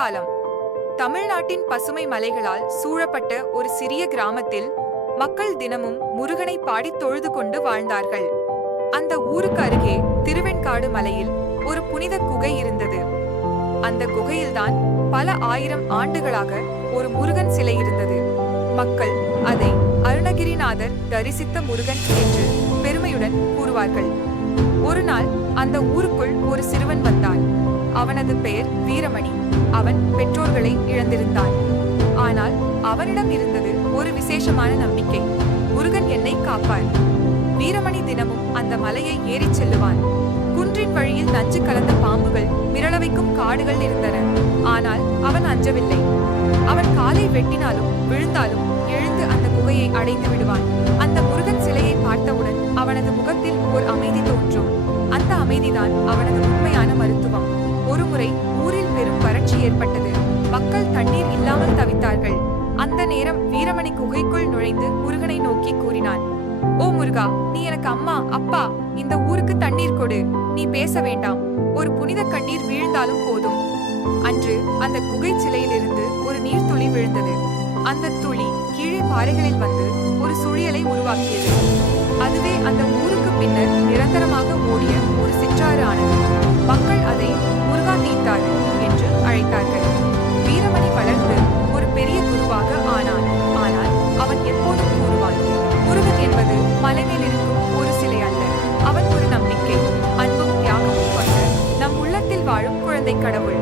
காலம். தமிழ்நாட்டின் பசுமை மலைகளால் சூழப்பட்ட ஒரு சிறிய கிராமத்தில் மக்கள் தினமும் முருகனை பாடி தொழுது கொண்டு வாழ்ந்தார்கள். அந்த ஊருக்கு அருகே திருவெண்காடு மலையில் ஒரு புனித குகை இருந்தது. அந்த குகையில்தான் பல ஆயிரம் ஆண்டுகளாக ஒரு முருகன் சிலை இருந்தது. மக்கள் அதை அருணகிரிநாதர் தரிசித்த முருகன் என்று பெருமையுடன் கூறுவார்கள். ஒரு நாள் அந்த ஊருக்குள் ஒரு சிறுவன் வந்தான். அவனது பெயர் வீரமணி. அவன் பெற்றோர்களை இழந்திருந்தான். ஆனால் அவனிடம் இருந்தது ஒரு விசேஷமான நம்பிக்கை. முருகன் என்னை காப்பார். வீரமணி தினமும் அந்த மலையை ஏறிச் செல்லுவான். குன்றின் வழியில் நஞ்சு கலந்த பாம்புகள் மிரளவைக்கும் காடுகள் இருந்தன. ஆனால் அவன் அஞ்சவில்லை. அவன் காலை வெட்டினாலும் விழுந்தாலும் எழுந்து அந்த குகையை அடைந்து விடுவான். அந்த முருகன் சிலையை பார்த்தவுடன் அவனது முகத்தில் ஒரு அமைதி தோன்றும். அந்த அமைதிதான் அவனது உண்மையான மருத்துவம். ஒருமுறை ஊரில் ஏற்பட்டது. மக்கள் தண்ணீர் இல்லாமல் தவித்தார்கள். அந்த நேரம் வீரமணி குகைக்குள் நுழைந்து முருகனை நோக்கி கூறினான். ஓ முருகா நீ எனக்கு அம்மா அப்பா இந்த ஊருக்கு தண்ணீர் கொடு. நீ பேச வேண்டாம். ஒரு புனித கண்ணீர் வீழ்ந்தாலும் போதும். அன்று அந்த குகை சிலையிலிருந்து ஒரு நீர்த்துளி விழுந்தது. அந்த துளி கீழே பாறைகளில் வந்து ஒரு சுழியலை உருவாக்கியது. அதுவே அந்த ஊருக்கு பின்னர் நிரந்தரமாக ஓடி கடவுள்.